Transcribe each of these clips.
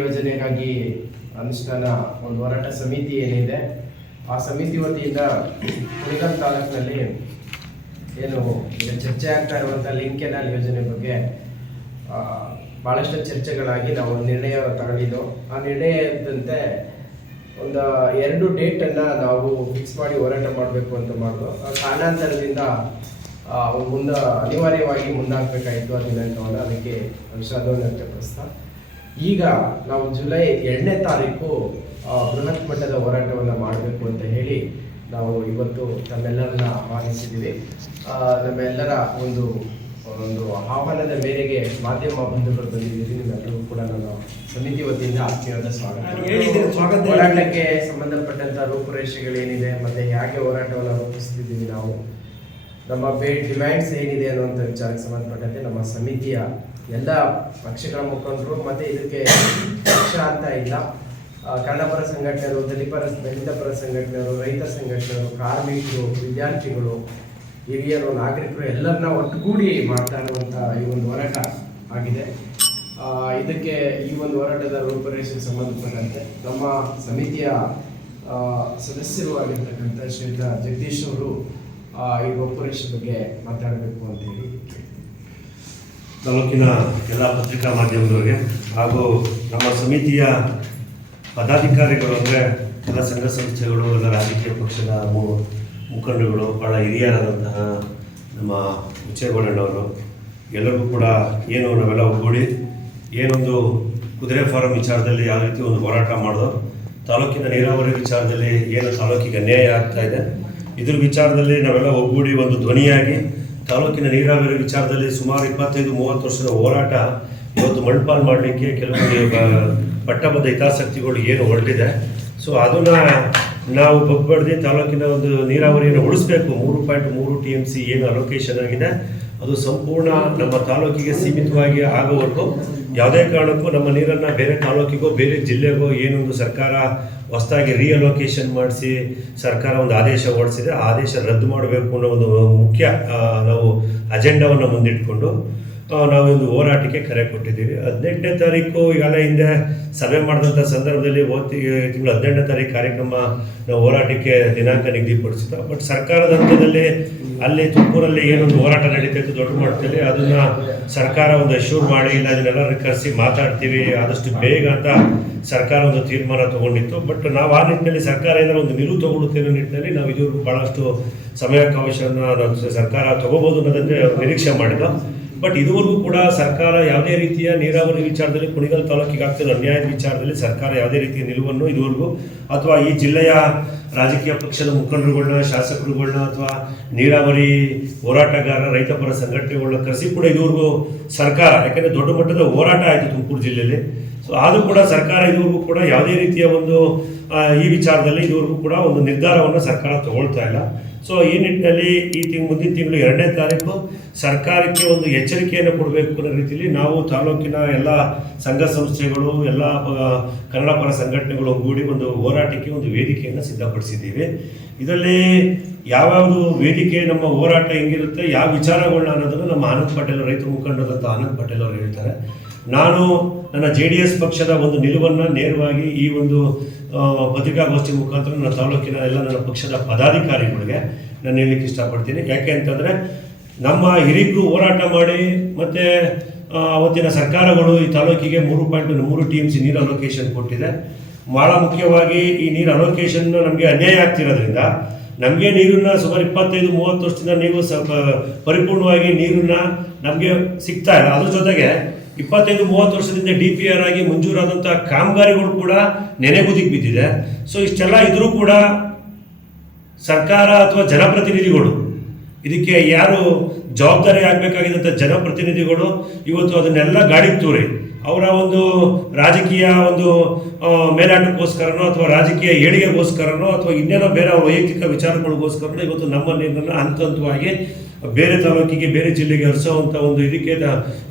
ಯೋಜನೆಗಾಗಿ ಅನುಷ್ಠಾನ ಒಂದು ಹೋರಾಟ ಸಮಿತಿ ಏನಿದೆ, ಆ ಸಮಿತಿ ವತಿಯಿಂದ ಕುಣಿಗಲ್ ತಾಲೂಕಿನಲ್ಲಿ ಏನು ಈಗ ಚರ್ಚೆ ಆಗ್ತಾ ಇರುವಂಥ ಲಿಂಕ್ ಕೆನಾಲ್ ಯೋಜನೆ ಬಗ್ಗೆ ಭಾಳಷ್ಟು ಚರ್ಚೆಗಳಾಗಿ ನಾವು ನಿರ್ಣಯ ತಗೊಂಡಿದ್ದು. ಆ ನಿರ್ಣಯದಂತೆ ಒಂದು ಎರಡು ಡೇಟನ್ನು ನಾವು ಫಿಕ್ಸ್ ಮಾಡಿ ಹೋರಾಟ ಮಾಡಬೇಕು ಅಂತ ಮಾಡಿದ್ರು ಆ ಕಾರಣಾಂತರದಿಂದ ಮುಂದ ಅನಿವಾರ್ಯವಾಗಿ ಮುಂದಾಗಬೇಕಾಯಿತು ಆ ದಿನಾಂಕವನ್ನು ಅದಕ್ಕೆ ವಿಷಾದವನ್ನು ವ್ಯಕ್ತಪಡಿಸ್ತಾ ಈಗ ನಾವು ಜುಲೈ ಎರಡನೇ ತಾರೀಕು ಬೃಹತ್ ಮಟ್ಟದ ಹೋರಾಟವನ್ನು ಮಾಡಬೇಕು ಅಂತ ಹೇಳಿ ನಾವು ಇವತ್ತು ನಮ್ಮೆಲ್ಲರನ್ನ ಆಹ್ವಾನಿಸಿದ್ದೀವಿ. ನಮ್ಮೆಲ್ಲರ ಒಂದು ಒಂದು ಆಹ್ವಾನದ ಮೇರೆಗೆ ಮಾಧ್ಯಮ ಬಂಧುಗಳು ಬಂದಿದ್ದೀರಿ. ನಿಮ್ಮೆಲ್ಲರೂ ಕೂಡ ನಾನು ಸಮಿತಿ ವತಿಯಿಂದ ಆತ್ಮೀಯವಾದ ಸ್ವಾಗತ. ಹೋರಾಟಕ್ಕೆ ಸಂಬಂಧಪಟ್ಟಂತ ರೂಪುರೇಷೆಗಳೇನಿದೆ ಮತ್ತೆ ಹೇಗೆ ಹೋರಾಟವನ್ನು ರೂಪಿಸ್ತಿದ್ದೀವಿ ನಾವು? ನಮ್ಮ ಬೇ ಡಿಮ್ಯಾಂಡ್ಸ್ ಏನಿದೆ ಅನ್ನುವಂಥ ವಿಚಾರಕ್ಕೆ ಸಂಬಂಧಪಟ್ಟಂತೆ ನಮ್ಮ ಸಮಿತಿಯ ಎಲ್ಲ ಪಕ್ಷಗಳ ಮುಖಂಡರು ಮತ್ತೆ ಇದಕ್ಕೆ ಪಕ್ಷ ಅಂತ ಇಲ್ಲ. ಕನ್ನಡಪರ ಸಂಘಟನೆಗಳು ದಲಿಪರ, ದಲಿತ ಪರ ಸಂಘಟನೆಗಳು ರೈತ ಸಂಘಟನೆಯವರು, ಕಾರ್ಮಿಕರು, ವಿದ್ಯಾರ್ಥಿಗಳು, ಹಿರಿಯರು, ನಾಗರಿಕರು ಎಲ್ಲರನ್ನ ಒಟ್ಟುಗೂಡಿ ಮಾಡ್ತಾ ಇರುವಂಥ ಈ ಒಂದು ಹೋರಾಟ ಆಗಿದೆ. ಇದಕ್ಕೆ ಈ ಒಂದು ಹೋರಾಟದ ರೂಪುರೇಷೆಗೆ ಸಂಬಂಧಪಟ್ಟಂತೆ ನಮ್ಮ ಸಮಿತಿಯ ಸದಸ್ಯರು ಆಗಿರ್ತಕ್ಕಂಥ ಶ್ರೀಯುತ ಜಗದೀಶ್ ಅವರು ಈ ರೂಪುರೇಷೆ ಬಗ್ಗೆ ಮಾತಾಡಬೇಕು ಅಂತ ಹೇಳಿ ತಾಲೂಕಿನ ಎಲ್ಲ ಪತ್ರಿಕಾ ಮಾಧ್ಯಮದವರಿಗೆ ಹಾಗೂ ನಮ್ಮ ಸಮಿತಿಯ ಪದಾಧಿಕಾರಿಗಳು ಅಂದರೆ ಎಲ್ಲ ಸಂಘ ಸಂಸ್ಥೆಗಳು, ಎಲ್ಲ ರಾಜಕೀಯ ಪಕ್ಷದ ಮು- ಬಹಳ ಹಿರಿಯರಾದಂತಹ ನಮ್ಮ ಉಚ್ಚೇಗೌಡಣ್ಣವರು ಎಲ್ಲರಿಗೂ ಕೂಡ ಏನು ನಾವೆಲ್ಲ ಒಗ್ಗೂಡಿ, ಏನೊಂದು ಕುದುರೆ ಫಾರಂ ವಿಚಾರದಲ್ಲಿ ಯಾವ ರೀತಿ ಒಂದು ಹೋರಾಟ ಮಾಡೋದು, ತಾಲೂಕಿನ ನೀರಾವರಿ ವಿಚಾರದಲ್ಲಿ ಏನು ತಾಲೂಕಿಗೆ ಅನ್ಯಾಯ ಆಗ್ತಾ ಇದೆ, ಇದ್ರ ವಿಚಾರದಲ್ಲಿ ನಾವೆಲ್ಲ ಒಗ್ಗೂಡಿ ಒಂದು ಧ್ವನಿಯಾಗಿ ತಾಲೂಕಿನ ನೀರಾವರಿ ವಿಚಾರದಲ್ಲಿ ಸುಮಾರು ಇಪ್ಪತ್ತೈದು, ಮೂವತ್ತು ವರ್ಷದ ಹೋರಾಟ ಇವತ್ತು ಮಣ್ಪಾಲ್ ಮಾಡಲಿಕ್ಕೆ ಕೆಲವೊಂದು ಪಟ್ಟಬದ್ಧ ಹಿತಾಸಕ್ತಿಗಳು ಏನು ಹೊರಟಿದೆ. ಸೊ ಅದನ್ನ ನಾವು ಬಗ್ಬಡ್ದು ತಾಲೂಕಿನ ಒಂದು ನೀರಾವರಿಯನ್ನು ಉಳಿಸ್ಬೇಕು. ಮೂರು ಪಾಯಿಂಟ್ ಮೂರು ಟಿ ಎಂ ಸಿ ಏನು ಅಲೋಕೇಶನ್ ಆಗಿದೆ. ಅದು ಸಂಪೂರ್ಣ ನಮ್ಮ ತಾಲೂಕಿಗೆ ಸೀಮಿತವಾಗಿ ಆಗೋವರೆಗೂ ಯಾವುದೇ ಕಾರಣಕ್ಕೂ ನಮ್ಮ ನೀರನ್ನು ಬೇರೆ ತಾಲೂಕಿಗೋ, ಬೇರೆ ಜಿಲ್ಲೆಗೋ ಏನೊಂದು ಸರ್ಕಾರ ಹೊಸದಾಗಿ ರಿಅಲೋಕೇಶನ್ ಮಾಡಿಸಿ, ಸರ್ಕಾರ ಒಂದು ಆದೇಶ ಹೊರಡಿಸಿದೆ ಆದೇಶ ರದ್ದು ಮಾಡಬೇಕು ಅನ್ನೋ ಒಂದು ಮುಖ್ಯ ನಾವು ಅಜೆಂಡಾವನ್ನು ಮುಂದಿಟ್ಕೊಂಡು ಆ, ನಾವು ಒಂದು ಹೋರಾಟಕ್ಕೆ ಕರೆ ಕೊಟ್ಟಿದ್ದೀವಿ. ಹದಿನೆಂಟನೇ ತಾರೀಕು ಈಗಾಗಲೇ ಹಿಂದೆ ಸಭೆ ಮಾಡಿದಂಥ ಸಂದರ್ಭದಲ್ಲಿ ಓದ್ತಿ ತಿಂಗಳು ಹದಿನೆಂಟನೇ ತಾರೀಕು ಕಾರ್ಯಕ್ರಮ ನಾವು ಹೋರಾಟಕ್ಕೆ ದಿನಾಂಕ ನಿಗದಿಪಡಿಸಿದ ಬಟ್ ಸರ್ಕಾರದ ಹಂತದಲ್ಲಿ ಅಲ್ಲಿ ತುಮಕೂರಲ್ಲಿ ಏನೊಂದು ಹೋರಾಟ ನಡೀತಾ ಇತ್ತು ದೊಡ್ಡ ಮಟ್ಟದಲ್ಲಿ ಅದನ್ನ ಸರ್ಕಾರ ಒಂದು ಅಶ್ಯೂರ್ ಮಾಡಿ ಇಲ್ಲ ಅದನ್ನೆಲ್ಲ ಕರೆಸಿ ಮಾತಾಡ್ತೀವಿ ಆದಷ್ಟು ಬೇಗ ಅಂತ ಸರ್ಕಾರ ಒಂದು ತೀರ್ಮಾನ ತಗೊಂಡಿತ್ತು. ಬಟ್ ನಾವು ಆ ನಿಟ್ಟಿನಲ್ಲಿ ಸರ್ಕಾರ ಏನಾದ್ರು ಒಂದು ನಿಲುವು ತಗೊಳುತ್ತೆ ಅನ್ನೋ ನಿಟ್ಟಿನಲ್ಲಿ ನಾವು ಇದುವರೆಗೂ ಭಾಳಷ್ಟು ಸಮಯಾವಕಾಶವನ್ನು ಸರ್ಕಾರ ತಗೋಬೋದು ಅನ್ನೋದನ್ನೇ ನಿರೀಕ್ಷೆ ಮಾಡಿದ್ದು ಬಟ್ ಇದುವರೆಗೂ ಕೂಡ ಸರ್ಕಾರ ಯಾವುದೇ ರೀತಿಯ ನೀರಾವರಿ ವಿಚಾರದಲ್ಲಿ ಕುಣಿಗಲ್ ತಾಲೂಕಿಗೆ ಆಗ್ತಿರೋ ಅನ್ಯಾಯದ ವಿಚಾರದಲ್ಲಿ ಸರ್ಕಾರ ಯಾವುದೇ ರೀತಿಯ ನಿಲುವನ್ನು ಇದುವರೆಗೂ ಅಥವಾ ಈ ಜಿಲ್ಲೆಯ ರಾಜಕೀಯ ಪಕ್ಷದ ಮುಖಂಡರುಗಳನ್ನ, ಶಾಸಕರುಗಳನ್ನ ಅಥವಾ ನೀರಾವರಿ ಹೋರಾಟಗಾರ, ರೈತಪರ ಸಂಘಟನೆಗಳನ್ನ ಕರೆಸಿ ಕೂಡ ಇದುವರೆಗೂ ಸರ್ಕಾರ, ಯಾಕಂದರೆ ದೊಡ್ಡ ಮಟ್ಟದ ಹೋರಾಟ ಆಯಿತು ತುಮಕೂರು ಜಿಲ್ಲೆಯಲ್ಲಿ. ಸೊ ಆದರೂ ಕೂಡ ಸರ್ಕಾರ ಇದುವರೆಗೂ ಕೂಡ ಯಾವುದೇ ರೀತಿಯ ಒಂದು ಈ ವಿಚಾರದಲ್ಲಿ ಇದುವರೆಗೂ ಕೂಡ ಒಂದು ನಿರ್ಧಾರವನ್ನು ಸರ್ಕಾರ ತಗೊಳ್ತಾ ಇಲ್ಲ. ಸೊ ಈ ನಿಟ್ಟಿನಲ್ಲಿ ಈ ತಿಂಗ್, ಮುಂದಿನ ತಿಂಗಳು ಎರಡನೇ ತಾರೀಕು ಸರ್ಕಾರಕ್ಕೆ ಒಂದು ಎಚ್ಚರಿಕೆಯನ್ನು ಕೊಡಬೇಕು ಅನ್ನೋ ರೀತಿಯಲ್ಲಿ ನಾವು ತಾಲೂಕಿನ ಎಲ್ಲ ಸಂಘ ಸಂಸ್ಥೆಗಳು, ಎಲ್ಲ ಕನ್ನಡ ಪರ ಸಂಘಟನೆಗಳು ಒಗ್ಗೂಡಿ ಒಂದು ಹೋರಾಟಕ್ಕೆ ಒಂದು ವೇದಿಕೆಯನ್ನು ಸಿದ್ಧಪಡಿಸಿದ್ದೀವಿ. ಇದರಲ್ಲಿ ಯಾವ್ಯಾವುದು ವೇದಿಕೆ ನಮ್ಮ ಹೋರಾಟ ಹೆಂಗಿರುತ್ತೆ, ಯಾವ ವಿಚಾರಗಳನ್ನ ಅನ್ನೋದನ್ನು ನಮ್ಮ ಆನಂದ್ ಪಟೇಲ್ ರೈತ ಮುಖಂಡರಾದಂಥ ಆನಂದ್ ಪಟೇಲ್ ಅವರು ಹೇಳ್ತಾರೆ. ನಾನು ನನ್ನ ಜೆ ಡಿ ಎಸ್ ಪಕ್ಷದ ಒಂದು ನಿಲುವನ್ನು ನೇರವಾಗಿ ಈ ಒಂದು ಪತ್ರಿಕಾಗೋಷ್ಠಿ ಮುಖಾಂತರ ನನ್ನ ತಾಲೂಕಿನ ಎಲ್ಲ ನನ್ನ ಪಕ್ಷದ ಪದಾಧಿಕಾರಿಗಳಿಗೆ ನಾನು ಹೇಳಲಿಕ್ಕೆ ಇಷ್ಟಪಡ್ತೀನಿ. ಯಾಕೆ ಅಂತಂದರೆ ನಮ್ಮ ಹಿರಿಯರು ಹೋರಾಟ ಮಾಡಿ ಮತ್ತು ಅವತ್ತಿನ ಸರ್ಕಾರಗಳು ಈ ತಾಲೂಕಿಗೆ ಮೂರು ಪಾಯಿಂಟ್ ಮೂರು ಟಿ ಎಂ ಸಿ ನೀರು ಅಲೋಕೇಶನ್ ಕೊಟ್ಟಿದೆ. ಭಾಳ ಮುಖ್ಯವಾಗಿ ಈ ನೀರು ಅಲೋಕೇಶನ್ ನಮಗೆ ಅನ್ಯಾಯ ಆಗ್ತಿರೋದ್ರಿಂದ ನಮಗೆ ನೀರನ್ನ ಸುಮಾರು ಇಪ್ಪತ್ತೈದು, ಮೂವತ್ತು ವರ್ಷದಿಂದ ನೀವು ಸ್ವಲ್ಪ ಪರಿಪೂರ್ಣವಾಗಿ ನೀರನ್ನ ನಮಗೆ ಸಿಗ್ತಾ ಇಲ್ಲ. ಅದ್ರ ಜೊತೆಗೆ ಇಪ್ಪತ್ತೈದು, ಮೂವತ್ತು ವರ್ಷದಿಂದ ಡಿ ಪಿ ಆರ್ ಆಗಿ ಮಂಜೂರಾದಂಥ ಕಾಮಗಾರಿಗಳು ಕೂಡ ನೆನೆಗುದಿಗೆ ಬಿದ್ದಿದೆ. ಸೊ ಇಷ್ಟೆಲ್ಲ ಇದ್ರೂ ಕೂಡ ಸರ್ಕಾರ ಅಥವಾ ಜನಪ್ರತಿನಿಧಿಗಳು, ಇದಕ್ಕೆ ಯಾರು ಜವಾಬ್ದಾರಿ ಆಗಬೇಕಾಗಿದ್ದಂಥ ಜನಪ್ರತಿನಿಧಿಗಳು ಇವತ್ತು ಅದನ್ನೆಲ್ಲ ಗಾಡಿ ತೂರಿ, ಅವರ ಒಂದು ರಾಜಕೀಯ ಒಂದು ಮೇಲಾಟಕ್ಕೋಸ್ಕರನೋ ಅಥವಾ ರಾಜಕೀಯ ಏಳಿಗೆಗೋಸ್ಕರನೋ ಅಥವಾ ಇನ್ನೇನೋ ಬೇರೆ ವೈಯಕ್ತಿಕ ವಿಚಾರಗಳಿಗೋಸ್ಕರನೋ ಇವತ್ತು ನಮ್ಮ ಹಂತ ಹಂತವಾಗಿ ಬೇರೆ ತಾಲೂಕಿಗೆ ಬೇರೆ ಜಿಲ್ಲೆಗೆ ಹರಿಸುವಂಥ ಒಂದು ಇದಕ್ಕೆ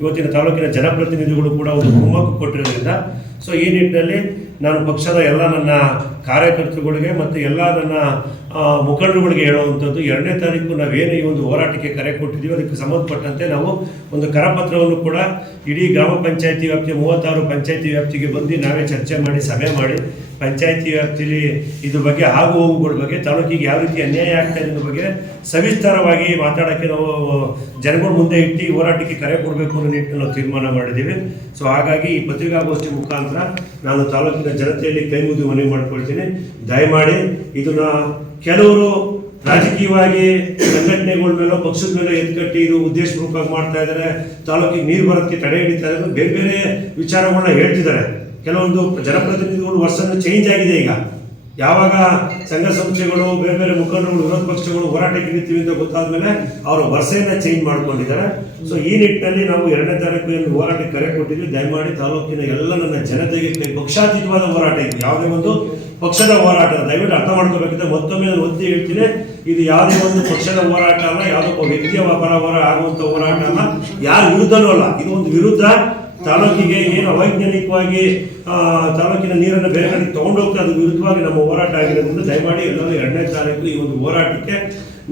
ಇವತ್ತಿನ ತಾಲೂಕಿನ ಜನಪ್ರತಿನಿಧಿಗಳು ಕೂಡ ಒಂದು ಕುಮ್ಮಕ್ಕು ಕೊಟ್ಟಿರೋದ್ರಿಂದ ಸೊ ಈ ನಿಟ್ಟಿನಲ್ಲಿ ನಾನು ಪಕ್ಷದ ಎಲ್ಲ ನನ್ನ ಕಾರ್ಯಕರ್ತರುಗಳಿಗೆ ಮತ್ತು ಎಲ್ಲ ನನ್ನ ಮುಖಂಡರುಗಳಿಗೆ ಹೇಳುವಂಥದ್ದು, ಎರಡನೇ ತಾರೀಕು ನಾವೇನು ಈ ಒಂದು ಹೋರಾಟಕ್ಕೆ ಕರೆ ಕೊಟ್ಟಿದ್ದೀವಿ, ಅದಕ್ಕೆ ಸಂಬಂಧಪಟ್ಟಂತೆ ನಾವು ಒಂದು ಕರಪತ್ರವನ್ನು ಕೂಡ ಇಡೀ ಗ್ರಾಮ ಪಂಚಾಯತಿ ವ್ಯಾಪ್ತಿ ಮೂವತ್ತಾರು ಪಂಚಾಯತಿ ವ್ಯಾಪ್ತಿಗೆ ಬಂದು ನಾವೇ ಚರ್ಚೆ ಮಾಡಿ, ಸಭೆ ಮಾಡಿ, ಪಂಚಾಯತಿ ವ್ಯಾಪ್ತಿಯಲ್ಲಿ ಇದ್ರ ಬಗ್ಗೆ ಆಗು ಹೋಗುಗಳ ಬಗ್ಗೆ, ತಾಲೂಕಿಗೆ ಯಾವ ರೀತಿ ಅನ್ಯಾಯ ಆಗ್ತಾ ಇದೆ ಬಗ್ಗೆ ಸವಿಸ್ತಾರವಾಗಿ ಮಾತಾಡೋಕ್ಕೆ ನಾವು ಜನಗಳ ಮುಂದೆ ಇಟ್ಟು ಹೋರಾಟಕ್ಕೆ ಕರೆ ಕೊಡಬೇಕು ಅನ್ನೋ ನಿಟ್ಟಿನಲ್ಲಿ ನಾವು ತೀರ್ಮಾನ ಮಾಡಿದ್ದೀವಿ. ಸೊ ಹಾಗಾಗಿ ಈ ಪತ್ರಿಕಾಗೋಷ್ಠಿ ಮುಖಾಂತರ ನಾನು ತಾಲೂಕಿನ ಜನತೆಯಲ್ಲಿ ಕೈ ಮುಗಿದು ಮನವಿ ಮಾಡ್ಕೊಳ್ತೀನಿ. ದಯಮಾಡಿ ಇದನ್ನು ಕೆಲವರು ರಾಜಕೀಯವಾಗಿ ಸಂಘಟನೆಗಳ ಮೇಲೆ, ಪಕ್ಷದ ಮೇಲೆ ಎತ್ಕಟ್ಟಿ ಇದು ಉದ್ದೇಶಪೂರ್ವಕವಾಗಿ ಮಾಡ್ತಾ ಇದ್ದಾರೆ. ತಾಲೂಕಿಗೆ ನೀರು ಬರೋಕ್ಕೆ ತಡೆ ಹಿಡಿತಾ ಇದ್ದಾರೆ. ಬೇರೆ ಬೇರೆ ವಿಚಾರಗಳನ್ನ ಹೇಳ್ತಿದ್ದಾರೆ. ಕೆಲವೊಂದು ಜನಪ್ರತಿನಿಧಿಗಳು ವರ್ಷನ ಚೇಂಜ್ ಆಗಿದೆ ಈಗ. ಯಾವಾಗ ಸಂಘ ಸಂಸ್ಥೆಗಳು, ಬೇರೆ ಬೇರೆ ಮುಖಂಡರುಗಳು, ವಿರೋಧ ಪಕ್ಷಗಳು ಹೋರಾಟಕ್ಕೆ ನಿಂತೀವಿ ಅಂತ ಗೊತ್ತಾದ್ಮೇಲೆ ಅವರ ವರ್ಷೆಯನ್ನ ಚೇಂಜ್ ಮಾಡ್ಕೊಂಡಿದ್ದಾರೆ. ಸೊ ಈ ನಿಟ್ಟಿನಲ್ಲಿ ನಾವು ಎರಡನೇ ತಾರೀಕು ಹೋರಾಟಕ್ಕೆ ಕರೆ ಕೊಟ್ಟಿದ್ವಿ. ದಯಮಾಡಿ ತಾಲೂಕಿನ ಎಲ್ಲ ನನ್ನ ಜನತೆಗೆ, ಪಕ್ಷಾತೀತವಾದ ಹೋರಾಟ ಇದೆ. ಯಾವುದೇ ಒಂದು ಪಕ್ಷದ ಹೋರಾಟ ದಯವಿಟ್ಟು ಅರ್ಥ ಮಾಡ್ಕೋಬೇಕಿದ್ರೆ ಮತ್ತೊಮ್ಮೆ ನಾನು ಒತ್ತಿ ಹೇಳ್ತೀನಿ, ಇದು ಯಾವುದೇ ಒಂದು ಪಕ್ಷದ ಹೋರಾಟ ಅಲ್ಲ, ಯಾವುದೋ ವ್ಯಕ್ತಿಯ ವ್ಯಾಪಾರ ಹೋರ ಆಗುವಂತ ಹೋರಾಟ ಅಲ್ಲ. ಯಾರ ವಿರುದ್ಧನೂ ಅಲ್ಲ. ಇದು ಒಂದು ವಿರುದ್ಧ. ತಾಲೂಕಿಗೆ ಏನು ಅವೈಜ್ಞಾನಿಕವಾಗಿ ತಾಲೂಕಿನ ನೀರನ್ನು ಬೇರೆ ಕಡೆ ತಗೊಂಡೋಗ್ತಾ ಅದು ವಿರುದ್ಧವಾಗಿ ನಮ್ಮ ಹೋರಾಟ ಆಗಿರೋದ್ರಿಂದ ದಯಮಾಡಿ ಎಲ್ಲರೂ ಎರಡನೇ ತಾರೀಕು ಈ ಒಂದು ಹೋರಾಟಕ್ಕೆ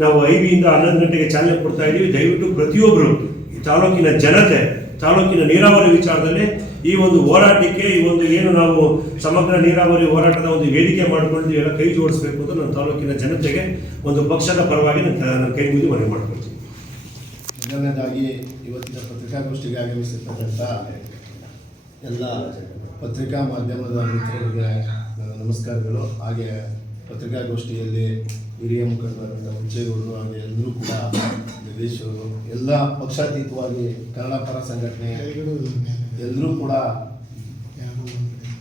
ನಾವು ಐಬಿಯಿಂದ ಹನ್ನೊಂದು ಗಂಟೆಗೆ ಚಾಲನೆ ಕೊಡ್ತಾ ಇದ್ದೀವಿ ದಯವಿಟ್ಟು ಪ್ರತಿಯೊಬ್ಬರು ಈ ತಾಲೂಕಿನ ಜನತೆ, ತಾಲೂಕಿನ ನೀರಾವರಿ ವಿಚಾರದಲ್ಲಿ ಈ ಒಂದು ಹೋರಾಟಕ್ಕೆ, ಈ ಒಂದು ಏನು ನಾವು ಸಮಗ್ರ ನೀರಾವರಿ ಹೋರಾಟದ ಒಂದು ವೇದಿಕೆ ಮಾಡಿಕೊಂಡು ಎಲ್ಲ ಕೈ ಜೋಡಿಸಬೇಕು ಅಂತ ನನ್ನ ತಾಲೂಕಿನ ಜನತೆಗೆ ಒಂದು ಪಕ್ಷದ ಪರವಾಗಿ ನಾನು ಕೈ ಮುಗಿದು ಮನವಿ ಮಾಡ್ಕೊಳ್ತೀನಿ. ಮೊದಲನೇದಾಗಿ ಇವತ್ತಿನ ಪತ್ರಿಕಾಗೋಷ್ಠಿಗೆ ಆಗಮಿಸಿರ್ತಕ್ಕಂಥ ಎಲ್ಲ ಪತ್ರಿಕಾ ಮಾಧ್ಯಮದ ಮಿತ್ರರಿಗೆ ನಮಸ್ಕಾರಗಳು. ಹಾಗೆ ಪತ್ರಿಕಾಗೋಷ್ಠಿಯಲ್ಲಿ ಹಿರಿಯ ಮುಖಂಡರಾದಂಥ ಹುಚ್ಚೇಗೌಡರು ಹಾಗೆ ಎಲ್ಲರೂ ಕೂಡ ಜಗದೀಶ್ ಎಲ್ಲ ಪಕ್ಷಾತೀತವಾಗಿ ಕನ್ನಡ ಪರ ಸಂಘಟನೆ ಎಲ್ಲರೂ ಕೂಡ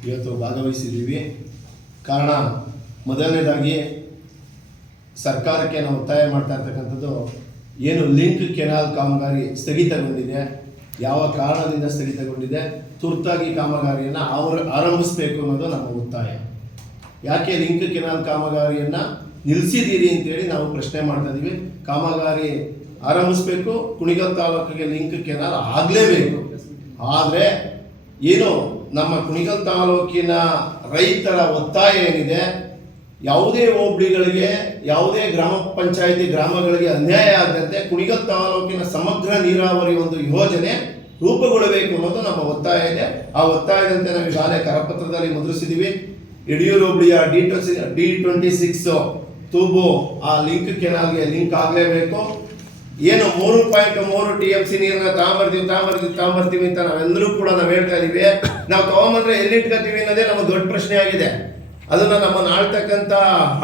ಇವತ್ತು ಭಾಗವಹಿಸಿದ್ದೀವಿ. ಕಾರಣ ಮೊದಲನೇದಾಗಿ ಸರ್ಕಾರಕ್ಕೆ ನಾವು ಒತ್ತಾಯ ಮಾಡ್ತಾ ಇರ್ತಕ್ಕಂಥದ್ದು ಏನು ಲಿಂಕ್ ಕೆನಾಲ್ ಕಾಮಗಾರಿ ಸ್ಥಗಿತಗೊಂಡಿದೆ, ಯಾವ ಕಾರಣದಿಂದ ಸ್ಥಗಿತಗೊಂಡಿದೆ, ತುರ್ತಾಗಿ ಕಾಮಗಾರಿಯನ್ನು ಅವರು ಆರಂಭಿಸಬೇಕು ಅನ್ನೋದು ನಮ್ಮ ಒತ್ತಾಯ. ಯಾಕೆ ಲಿಂಕ್ ಕೆನಾಲ್ ಕಾಮಗಾರಿಯನ್ನು ನಿಲ್ಲಿಸಿದ್ದೀರಿ ಅಂತೇಳಿ ನಾವು ಪ್ರಶ್ನೆ ಮಾಡ್ತಾ ಇದ್ದೀವಿ ಕಾಮಗಾರಿ ಆರಂಭಿಸಬೇಕು, ಕುಣಿಗಲ್ ತಾಲೂಕಿಗೆ ಲಿಂಕ್ ಕೆನಾಲ್ ಆಗಲೇಬೇಕು. ಆದರೆ, ಏನು, ನಮ್ಮ ಕುಣಿಗಲ್ ತಾಲೂಕಿನ ರೈತರ ಒತ್ತಾಯ ಏನಿದೆ, ಯಾವುದೇ ಹೋಬಳಿಗಳಿಗೆ, ಯಾವುದೇ ಗ್ರಾಮ ಪಂಚಾಯಿತಿ ಗ್ರಾಮಗಳಿಗೆ ಅನ್ಯಾಯ ಆಗದಂತೆ ಕುಣಿಗಲ್ ತಾಲೂಕಿನ ಸಮಗ್ರ ನೀರಾವರಿ ಒಂದು ಯೋಜನೆ ರೂಪುಗೊಳ್ಳಬೇಕು ಅನ್ನೋದು ನಮ್ಮ ಒತ್ತಾಯ ಇದೆ. ಆ ಒತ್ತಾಯದಂತೆ ನಾವು ಶಾಲೆ ಕರಪತ್ರದಲ್ಲಿ ಮುದ್ರಿಸಿದ್ದೀವಿ ಯಡಿಯೂರು ಹೋಬಳಿಯ D twenty D twenty six ತೂಬು ಆ ಲಿಂಕ್ ಕೆನಾಲ್ಗೆ ಲಿಂಕ್ ಆಗಲೇಬೇಕು. ಏನು ಮೂರು ಪಾಯಿಂಟ್ ಮೂರು ಟಿ ಎಂ ಸಿ ನೀರನ್ನ ತಗೊಂಬರ್ತೀವಿ ತಗೊಂಬರ್ತೀವಿ ತಗೊಂಬರ್ತೀವಿ ಅಂತ ನಾವೆಲ್ಲರೂ ಕೂಡ ನಾವು ಹೇಳ್ತಾ ಇದೀವಿ. ನಾವು ತಗೊಂಬಂದ್ರೆ ಎಲ್ಲಿ ಇಟ್ಕೋತೀವಿ ಅನ್ನೋದೇ ನಮ್ಮ ದೊಡ್ಡ ಪ್ರಶ್ನೆ ಆಗಿದೆ. ಅದನ್ನ ನಮ್ಮನ್ನು ಆಳ್ತಕ್ಕಂಥ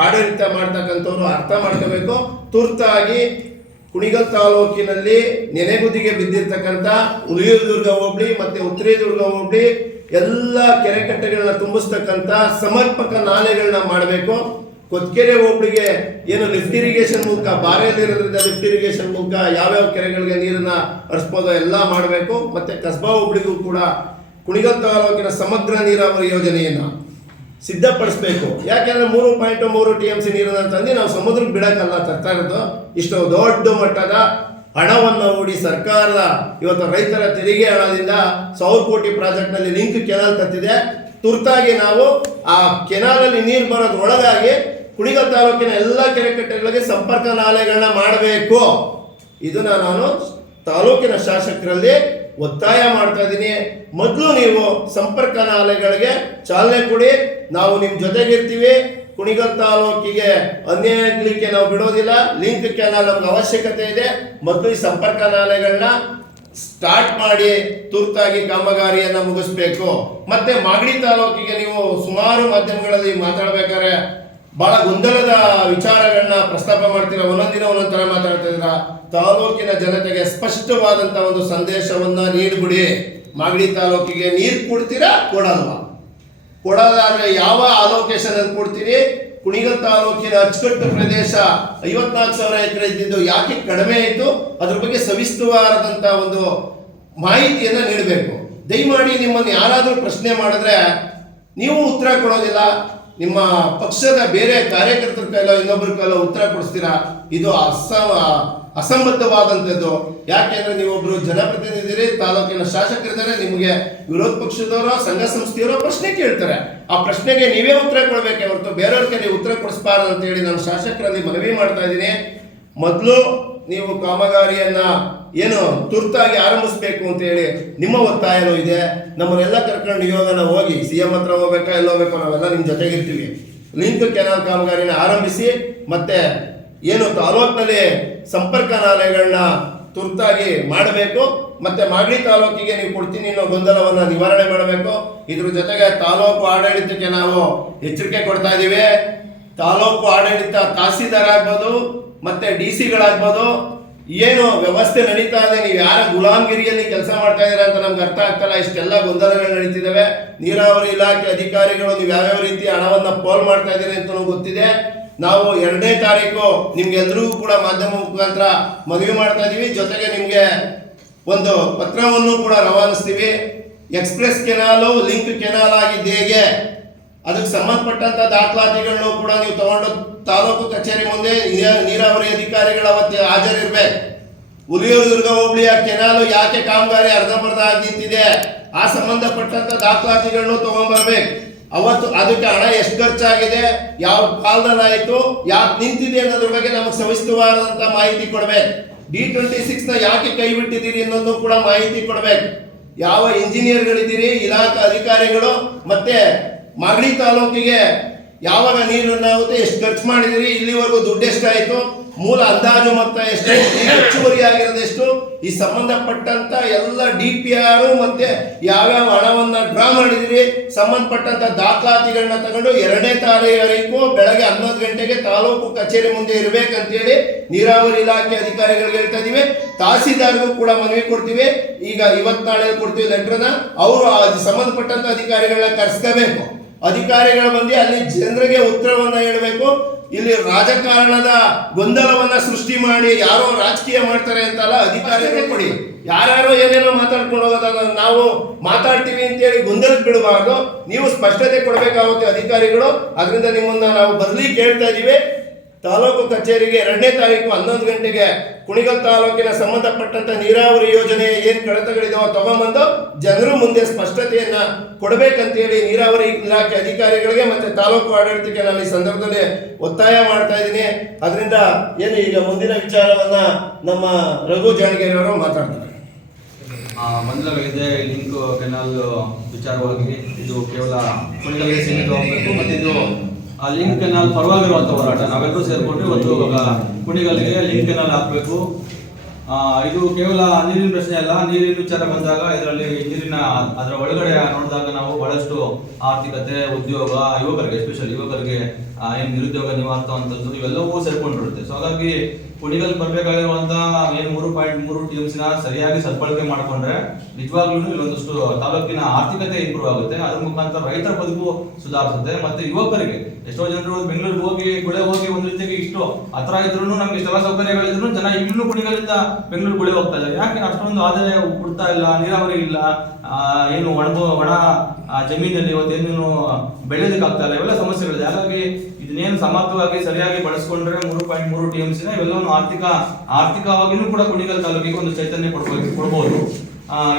ಆಡಳಿತ ಮಾಡ್ತಕ್ಕಂಥವ್ರು ಅರ್ಥ ಮಾಡ್ಕೋಬೇಕು. ತುರ್ತಾಗಿ ಕುಣಿಗಲ್ ತಾಲೂಕಿನಲ್ಲಿ ನೆನೆಗುದಿಗೆ ಬಿದ್ದಿರ್ತಕ್ಕಂಥ ಉಳಿಯೂರುದುರ್ಗ ಹೋಬಳಿ ಮತ್ತೆ ಉತ್ತರೇದುರ್ಗ ಹೋಬಳಿ ಎಲ್ಲ ಕೆರೆಕಟ್ಟೆಗಳನ್ನ ತುಂಬಿಸ್ತಕ್ಕಂಥ ಸಮರ್ಪಕ ನಾಲೆಗಳನ್ನ ಮಾಡಬೇಕು. ಕೊತ್ಕೆರೆ ಹೋಬಳಿಗೆ ಏನು ಲಿಫ್ಟ್ ಇರಿಗೇಷನ್ ಮೂಲಕ ಬಾರೆಯಲ್ಲಿರೋದ್ರಿಂದ ಲಿಫ್ಟ್ ಇರಿಗೇಷನ್ ಮೂಲಕ ಯಾವ್ಯಾವ ಕೆರೆಗಳಿಗೆ ನೀರನ್ನ ಹರಿಸ್ಬೋದು ಎಲ್ಲ ಮಾಡಬೇಕು. ಮತ್ತೆ ಕಸ್ಬಾ ಹೋಬಳಿಗೂ ಕೂಡ ಕುಣಿಗಲ್ ತಾಲೂಕಿನ ಸಮಗ್ರ ನೀರಾವರಿ ಯೋಜನೆಯನ್ನ ಸಿದ್ಧಪಡಿಸ್ಬೇಕು. ಯಾಕೆಂದ್ರೆ ಮೂರು ಪಾಯಿಂಟ್ ಮೂರು ಟಿ ಎಂ ಸಿ ನೀರನ್ನ ತಂದು ನಾವು ಸಮುದ್ರಕ್ಕೆ ಬಿಡಕ್ಕಲ್ಲ ತರ್ತಾ ಇರೋದು ಇಷ್ಟು ದೊಡ್ಡ ಮಟ್ಟದ ಹಣವನ್ನು ಹೂಡಿ ಸರ್ಕಾರದ ಇವತ್ತು ರೈತರ ತೆರಿಗೆ ಹಣದಿಂದ ಸಾವಿರ ಕೋಟಿ ಪ್ರಾಜೆಕ್ಟ್ನಲ್ಲಿ ಲಿಂಕ್ ಕೆನಾಲ್ ತತ್ತಿದೆ ತುರ್ತಾಗಿ ನಾವು ಆ ಕೆನಾಲಲ್ಲಿ ನೀರು ಬರೋದ್ರ ಒಳಗಾಗಿ ಕುಣಿಗಲ್ ತಾಲೂಕಿನ ಎಲ್ಲ ಕೆರೆಕಟ್ಟೆಗಳಿಗೆ ಸಂಪರ್ಕ ನಾಲೆಗಳನ್ನ ಮಾಡಬೇಕು. ಇದನ್ನ ನಾನು ತಾಲೂಕಿನ ಶಾಸಕರಲ್ಲಿ ಒತ್ತಾಯ ಮಾಡ್ತಾ ಇದ್ದೀನಿ. ಮೊದಲು ನೀವು ಸಂಪರ್ಕ ನಾಲೆಗಳಿಗೆ ಚಾಲನೆ ಕೊಡಿ. ನಾವು ನಿಮ್ಮ ಜೊತೆಗಿರ್ತೀವಿ. ಕುಣಿಗಲ್ ತಾಲೂಕಿಗೆ ಅನ್ಯಾಯ ಆಗ್ಲಿಕ್ಕೆ ನಾವು ಬಿಡೋದಿಲ್ಲ. ಲಿಂಕ್ ನಮ್ಗೆ ಅವಶ್ಯಕತೆ ಇದೆ. ಮೊದಲು ಈ ಸಂಪರ್ಕ ನಾಲೆಗಳನ್ನ ಸ್ಟಾರ್ಟ್ ಮಾಡಿ ತುರ್ತಾಗಿ ಕಾಮಗಾರಿಯನ್ನು ಮುಗಿಸ್ಬೇಕು. ಮತ್ತೆ ಮಾಗಡಿ ತಾಲೂಕಿಗೆ ನೀವು ಸುಮಾರು ಮಾಧ್ಯಮಗಳಲ್ಲಿ ಮಾತಾಡ್ಬೇಕಾದ್ರೆ ಬಹಳ ಗೊಂದಲದ ವಿಚಾರಗಳನ್ನ ಪ್ರಸ್ತಾಪ ಮಾಡ್ತೀರಾ? ಒಂದೊಂದಿನ ಒಂದೊಂದು ತರ ಮಾತಾಡ್ತಾ ಇದ್ದೀರಾ ತಾಲೂಕಿನ ಜನತೆಗೆ ಸ್ಪಷ್ಟವಾದಂತ ಒಂದು ಸಂದೇಶವನ್ನ ನೀಡ್ಬಿಡಿ ಮಾಗಡಿ ತಾಲೂಕಿಗೆ ನೀರು ಕೊಡ್ತೀರಾ, ಕೊಡಲ್ವಾ? ಅಂದರೆ ಯಾವ ಅಲೋಕೇಶನ್ ಅಲ್ಲಿ ಕೊಡ್ತೀರಿ? ಕುಣಿಗಲ್ ತಾಲೂಕಿನ ಅಚ್ಚುಕಟ್ಟು ಪ್ರದೇಶ ಐವತ್ನಾಲ್ಕು ಸಾವಿರ ಎಕರೆ ಇದ್ದಿದ್ದು ಯಾಕೆ ಕಡಿಮೆ ಆಯಿತು? ಅದ್ರ ಬಗ್ಗೆ ಸವಿಸ್ತವಾದಂತ ಒಂದು ಮಾಹಿತಿಯನ್ನ ನೀಡಬೇಕು. ದಯಮಾಡಿ ನಿಮ್ಮನ್ನು ಯಾರಾದರೂ ಪ್ರಶ್ನೆ ಮಾಡಿದ್ರೆ ನೀವು ಉತ್ತರ ಕೊಡೋದಿಲ್ಲ. ನಿಮ್ಮ ಪಕ್ಷದ ಬೇರೆ ಕಾರ್ಯಕರ್ತರ ಕೈಲೋ ಇನ್ನೊಬ್ಬರ ಕೈಲೋ ಉತ್ತರ ಕೊಡಿಸ್ತೀರಾ? ಇದು ಅಸ ಅಸಂಬದ್ಧವಾದಂಥದ್ದು. ಯಾಕೆಂದ್ರೆ ನೀವೊಬ್ರು ಜನಪ್ರತಿನಿಧಿರಿ, ತಾಲೂಕಿನ ಶಾಸಕರಿದ್ದಾರೆ, ನಿಮಗೆ ವಿರೋಧ ಪಕ್ಷದವರೋ, ಸಂಘ ಸಂಸ್ಥೆಯವರು ಪ್ರಶ್ನೆ ಕೇಳ್ತಾರೆ. ಆ ಪ್ರಶ್ನೆಗೆ ನೀವೇ ಉತ್ತರ ಕೊಡ್ಬೇಕೆ ಹೊರತು ಬೇರೆಯವ್ರಿಗೆ ನೀವು ಉತ್ತರ ಕೊಡಿಸ್ಬಾರ್ದು ಅಂತ ಹೇಳಿ ನಾನು ಶಾಸಕರಲ್ಲಿ ಮನವಿ ಮಾಡ್ತಾ ಇದ್ದೀನಿ. ಮೊದಲು ನೀವು ಕಾಮಗಾರಿಯನ್ನು ಏನು ತುರ್ತಾಗಿ ಆರಂಭಿಸಬೇಕು ಅಂತ ಹೇಳಿ ನಿಮ್ಮ ಒತ್ತಾಯನೂ ಇದೆ. ನಮ್ಮನ್ನೆಲ್ಲ ಕರ್ಕೊಂಡು ನಾವು ಹೋಗಿ ಸಿ ಎಂ ಹತ್ರ ಹೋಗ್ಬೇಕಾ, ಎಲ್ಲ ಹೋಗ್ಬೇಕು ನಾವೆಲ್ಲ ನಿಮ್ಮ ಜೊತೆಗಿರ್ತೀವಿ. ಲಿಂಕ್ ಕೆನಾಲ್ ಕಾಮಗಾರಿನ ಆರಂಭಿಸಿ ಮತ್ತೆ ಏನು ತಾಲೂಕಿನಲ್ಲಿ ಸಂಪರ್ಕ ನಾಲೆಗಳನ್ನ ತುರ್ತಾಗಿ ಮಾಡಬೇಕು. ಮತ್ತೆ ಮಾಗಡಿ ತಾಲೂಕಿಗೆ ನೀವು ಕೊಡ್ತೀನಿ ಅನ್ನೋ ಗೊಂದಲವನ್ನ ನಿವಾರಣೆ ಮಾಡಬೇಕು. ಇದ್ರ ಜೊತೆಗೆ ತಾಲೂಕು ಆಡಳಿತಕ್ಕೆ ನಾವು ಎಚ್ಚರಿಕೆ ಕೊಡ್ತಾ ಇದ್ದೀವಿ. ತಾಲೂಕು ಆಡಳಿತ ತಹಸೀಲ್ದಾರ್ ಆಗ್ಬೋದು ಮತ್ತೆ ಡಿ ಸಿಗಳಾಗ್ಬೋದು, ಏನು ವ್ಯವಸ್ಥೆ ನಡೀತಾ ಇದೆ, ನೀವು ಯಾರ ಗುಲಾಮಗಿರಿಯಲ್ಲಿ ಕೆಲಸ ಮಾಡ್ತಾ ಇದ್ದೀರಾ ಅಂತ ನಮ್ಗೆ ಅರ್ಥ ಆಗ್ತಲ್ಲ ಇಷ್ಟೆಲ್ಲ ಗೊಂದಲಗಳು ನಡೀತಿದ್ದಾವೆ. ನೀರಾವರಿ ಇಲಾಖೆ ಅಧಿಕಾರಿಗಳು ನೀವು ಯಾವ್ಯಾವ ರೀತಿ ಹಣವನ್ನು ಪೋಲ್ ಮಾಡ್ತಾ ಇದ್ದೀರಿ ಅಂತ ನಮ್ಗೆ ಗೊತ್ತಿದೆ. ನಾವು ಎರಡನೇ ತಾರೀಕು ನಿಮ್ಗೆಲ್ರಿಗೂ ಕೂಡ ಮಾಧ್ಯಮ ಮುಖಾಂತರ ಮನವಿ ಮಾಡ್ತಾ ಇದ್ದೀವಿ. ಜೊತೆಗೆ ನಿಮಗೆ ಒಂದು ಪತ್ರವನ್ನು ಕೂಡ ರವಾನಿಸ್ತೀವಿ. ಎಕ್ಸ್ಪ್ರೆಸ್ ಕೆನಾಲು, ಲಿಂಕ್ ಕೆನಾಲ್ ಆಗಿದ್ದು ಹೇಗೆ? ಅದಕ್ಕೆ ಸಂಬಂಧಪಟ್ಟಂತ ದಾಖಲಾತಿಗಳನ್ನು ಕೂಡ ನೀವು ತಗೊಂಡು ತಾಲೂಕು ಕಚೇರಿ ಮುಂದೆ ನೀರ- ನೀರಾವರಿ ಅಧಿಕಾರಿಗಳ ಅವತ್ತು ಹಾಜರಿರ್ಬೇಕು. ಹುಲಿಯೂರು ದುರ್ಗ ಹೋಬಳಿಯ ಕೆನಾಲು ಯಾಕೆ ಕಾಮಗಾರಿ ಅರ್ಧಂಬರ್ಧ ಆಗಿ ನಿಂತಿದೆ ಆ ಸಂಬಂಧಪಟ್ಟಂತ ದಾಖಲಾತಿಗಳನ್ನು ತಗೊಂಡ್ಬರ್ಬೇಕು ಅವತ್ತು ಅದಕ್ಕೆ ಹಣ ಎಷ್ಟು ಖರ್ಚಾಗಿದೆ? ಯಾವ ಕಾಲದಲ್ಲಿ ಆಯಿತು? ಯಾಕೆ ನಿಂತಿದೆ ಅನ್ನೋದ್ರ ಬಗ್ಗೆ ನಮಗೆ ಸವಿಸ್ತವಾದಂತ ಮಾಹಿತಿ ಕೊಡ್ಬೇಕು. ಡಿ ಟ್ವೆಂಟಿ ಸಿಕ್ಸ್ನ ಯಾಕೆ ಕೈ ಬಿಟ್ಟಿದ್ದೀರಿ ಅನ್ನೋದು ಕೂಡ ಮಾಹಿತಿ ಕೊಡ್ಬೇಕು. ಯಾವ ಇಂಜಿನಿಯರ್ಗಳಿದ್ದೀರಿ, ಇಲಾಖಾ ಅಧಿಕಾರಿಗಳು, ಮತ್ತೆ ಮಾಗಡಿ ತಾಲೂಕಿಗೆ ಯಾವಾಗ ನೀರನ್ನು ಆಗುತ್ತೆ, ಎಷ್ಟು ಖರ್ಚು ಮಾಡಿದಿರಿ, ಇಲ್ಲಿವರೆಗೂ ದುಡ್ಡು ಎಷ್ಟಾಯ್ತು, ಮೂಲ ಅಂದಾಜು ಮೊತ್ತ ಎಷ್ಟು ಹೆಚ್ಚುವರಿ ಆಗಿರೋದೆಷ್ಟು ಈ ಸಂಬಂಧಪಟ್ಟಂತ ಎಲ್ಲ ಡಿ ಪಿ ಆರ್ ಮತ್ತೆ ಯಾವ್ಯಾವ ಹಣವನ್ನ ಡ್ರಾ ಮಾಡಿದಿರಿ, ಸಂಬಂಧಪಟ್ಟಂತ ದಾಖಲಾತಿಗಳನ್ನ ತಗೊಂಡು ಎರಡನೇ ತಾರೀಕು ಬೆಳಗ್ಗೆ ಹನ್ನೊಂದು ಗಂಟೆಗೆ ತಾಲೂಕು ಕಚೇರಿ ಮುಂದೆ ಇರ್ಬೇಕಂತೇಳಿ ನೀರಾವರಿ ಇಲಾಖೆ ಅಧಿಕಾರಿಗಳಿಗೆ ಹೇಳ್ತಾ ಇದೀವಿ. ತಹಸೀಲ್ದಾರ್ಗೂ ಕೂಡ ಮನವಿ ಕೊಡ್ತೀವಿ. ಈಗ ಇವತ್ ನಾಳೆ ಕೊಡ್ತೀವಿ ಲೆಟ್ರನ್ನ. ಅವರು ಸಂಬಂಧಪಟ್ಟಂತ ಅಧಿಕಾರಿಗಳನ್ನ ಕರ್ಸ್ಕೋಬೇಕು. ಅಧಿಕಾರಿಗಳು ಬಂದು ಅಲ್ಲಿ ಜನರಿಗೆ ಉತ್ತರವನ್ನ ಹೇಳಬೇಕು. ಇಲ್ಲಿ ರಾಜಕಾರಣದ ಗೊಂದಲವನ್ನ ಸೃಷ್ಟಿ ಮಾಡಿ ಯಾರೋ ರಾಜಕೀಯ ಮಾಡ್ತಾರೆ ಅಂತಲ್ಲ ಅಧಿಕಾರಿಗಳು ಕೊಡಿ. ಯಾರ್ಯಾರೋ ಏನೇನೋ ಮಾತಾಡ್ಕೊಂಡು ಹೋಗೋದನ್ನ ನಾವು ಮಾತಾಡ್ತೀವಿ ಅಂತೇಳಿ ಗೊಂದಲಕ್ಕೆ ಬಿಡಬಾರ್ದು. ನೀವು ಸ್ಪಷ್ಟತೆ ಕೊಡಬೇಕಾಗುತ್ತೆ ಅಧಿಕಾರಿಗಳು. ಅದರಿಂದ ನಿಮ್ಮನ್ನ ನಾವು ಬರ್ಲಿ ಕೇಳ್ತಾ ಇದೀವಿ. ತಾಲೂಕು ಕಚೇರಿಗೆ ಎರಡನೇ ತಾರೀಕು ಹನ್ನೊಂದು ಗಂಟೆಗೆ ಕುಣಿಗಲ್ ತಾಲೂಕಿನ ಸಂಬಂಧಪಟ್ಟಂತ ನೀರಾವರಿ ಯೋಜನೆ ಏನ್ ಕಡತಗಳಿದಾವೋ ತಗೊಂಬಂದು ಜನರು ಮುಂದೆ ಸ್ಪಷ್ಟತೆಯನ್ನ ಕೊಡಬೇಕಂತೇಳಿ ನೀರಾವರಿ ಇಲಾಖೆ ಅಧಿಕಾರಿಗಳಿಗೆ ಮತ್ತೆ ತಾಲೂಕು ಆಡಳಿತಕ್ಕೆ ನಾನು ಈ ಸಂದರ್ಭದಲ್ಲಿ ಒತ್ತಾಯ ಮಾಡ್ತಾ ಇದ್ದೀನಿ. ಅದರಿಂದ ಏನು ಈಗ ಮುಂದಿನ ವಿಚಾರವನ್ನ ನಮ್ಮ ರಘು ಜಾಣಗೇರಿ ಅವರು ಮಾತಾಡ್ತಾರೆ. ಆ, ಮೊದಲಾಗಿದೆ ಲಿಂಕ್ ಕೆನಾಲ್ ವಿಚಾರವಾಗಿ ಇದು ಕೇವಲ ಕುಣಿಗಲ್ಗೆ ಸೀಮಿತವಾಗಬೇಕು ಮತ್ತು ಇದು ಆ ಲಿಂಕ್ ಕೆನಾಲ್ ಪರವಾಗಿರುವಂಥ ಹೋರಾಟ. ನಾವೆಲ್ಲರೂ ಸೇರಿಕೊಂಡು ಇವತ್ತು ಕುಣಿಗಳಿಗೆ ಲಿಂಕ್ ಕೆನಾಲ್ ಹಾಕಬೇಕು. ಇದು ಕೇವಲ ನೀರಿನ ಪ್ರಶ್ನೆ ಅಲ್ಲ. ನೀರಿನ ವಿಚಾರ ಬಂದಾಗ ಇದರಲ್ಲಿ ನೀರಿನ ಅದರ ಒಳಗಡೆ ನೋಡಿದಾಗ ನಾವು ಬಹಳಷ್ಟು ಆರ್ಥಿಕತೆ, ಉದ್ಯೋಗ, ಯುವಕರಿಗೆ ಎಸ್ಪೆಷಲಿ ಯುವಕರಿಗೆ ಏನು ನಿರುದ್ಯೋಗ ನಿರುದ್ಯೋಗ ನಿವಾರಿಸುವಂಥದ್ದು ಇವೆಲ್ಲವೂ ಸೇರ್ಕೊಂಡಿರುತ್ತೆ. ಸೊ ಹಾಗಾಗಿ ಕುಣಿಗಲ್ ಬರಬೇಕಾಗಿರುವಂತ ಏನ್ ಮೂರು ಪಾಯಿಂಟ್ ಮೂರು ಟೀಮ್ಸ್ನ ಸರಿಯಾಗಿ ಸದ್ಬಳಕೆ ಮಾಡ್ಕೊಂಡ್ರೆ ನಿಜವಾಗ್ಲೂ ಇಲ್ಲೊಂದಷ್ಟು ತಾಲೂಕಿನ ಆರ್ಥಿಕತೆ ಇಂಪ್ರೂವ್ ಆಗುತ್ತೆ. ಅದ್ರ ಮುಖಾಂತರ ರೈತರ ಬದುಕು ಸುಧಾರಿಸುತ್ತೆ. ಮತ್ತೆ ಯುವಕರಿಗೆ ಎಷ್ಟೋ ಜನರು ಬೆಂಗಳೂರಿಗೆ ಹೋಗಿ, ಗುಳೆ ಹೋಗಿ ಒಂದ್ ರೀತಿಯಾಗಿ ಇಷ್ಟು ಹತ್ರ ಇದ್ರು ನಮ್ಗೆ ಇಷ್ಟೆಲ್ಲ ಸೌಕರ್ಯಗಳಿದ್ರು ಜನ ಇನ್ನೂ ಕುಣಿಗಲಿಂದ ಬೆಂಗಳೂರು ಗುಳೆ ಹೋಗ್ತಾ ಇದ್ದಾರೆ. ಯಾಕೆ ಅಷ್ಟೊಂದು ಆದಾಯ ಕೊಡ್ತಾ ಇಲ್ಲ, ನೀರಾವರಿ ಇಲ್ಲ ಏನು ಒಣ ಒಣ ಜಮೀನಲ್ಲಿ ಇವತ್ತೇನು ಬೆಳೆಯೋದಕ್ಕಾಗ್ತಾ ಇಲ್ಲ, ಇವೆಲ್ಲ ಸಮಸ್ಯೆಗಳಿದೆ. ಹಾಗಾಗಿ ಇದನ್ನೇನು ಸಮರ್ಥವಾಗಿ ಸರಿಯಾಗಿ ಬಳಸ್ಕೊಂಡ್ರೆ ಮೂರು ಪಾಯಿಂಟ್ ಮೂರು ಟಿ ಎಂ ಸಿನ ಇವೆಲ್ಲವನ್ನು ಆರ್ಥಿಕ, ಆರ್ಥಿಕವಾಗಿನೂ ಕೂಡ ಕುಣಿಗಲ್ ತಾಲೂಕಿಗೆ ಒಂದು ಚೈತನ್ಯ ಕೊಡ್ಬೋದು ಕೊಡ್ಬೋದು.